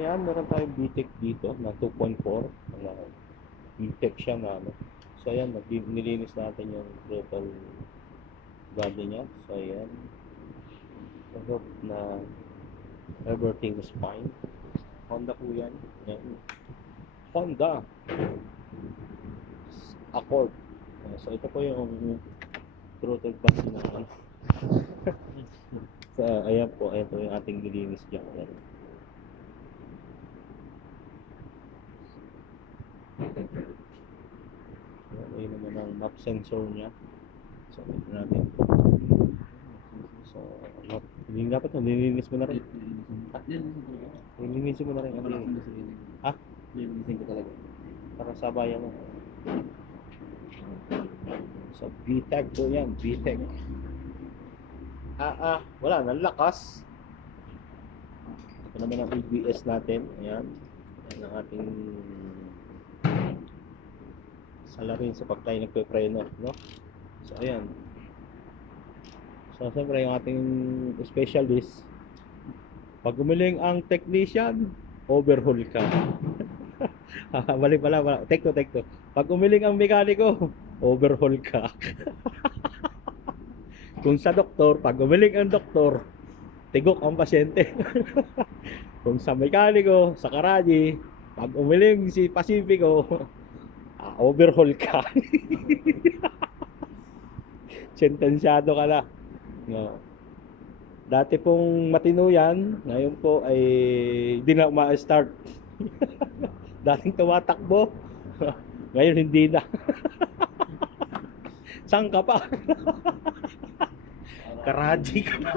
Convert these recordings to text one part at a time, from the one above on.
Ayan, meron tayong BTEC dito na 2.4. Na BTEC siya na ano. So ayan, nilinis natin yung throttle body niya. So ayan, I hope na everything is fine. Honda po yan. Ayan. Honda Accord. So ito po yung throttle body na ano. So ayan po yung ating nilinis dyan. Ayan. Ayun naman ang map sensor niya. So, ito natin. So, hindi dapat nililinis mo na rin. Nililinis mo na rin. Ha? Nililisin ko talaga. Para sabayan mo. So, VTEC po yan. VTEC. Wala. Nalakas. Ito naman ang ABS natin. Ayan. Ayan ang ating salarin sa pag tayo nagpe-preno, no? So ayan. So siyempre yung ating specialist, pag gumiling ang technician, overhaul ka. Mali pala. Tekto. Pag umiling ang mekaniko, overhaul ka. Kung sa doktor, pag umiling ang doktor, tigok ang pasyente. Kung sa mekaniko, sa karaji, pag umiling si Pacifico, overhaul ka. Sentensyado ka na. No. Dati pong matino yan, ngayon po ay hindi na ma-start. Dating tumatakbo, ngayon hindi na. Saan ka pa? Karaji ka na.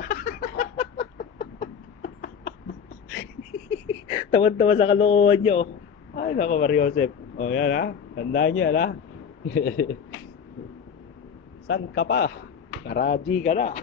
Tawad-tawa sa kalokohan nyo. Ay, nako, Mario Joseph. O, yan ha. Tandaan nyo, yan ha. San ka pa? Karaji ka na.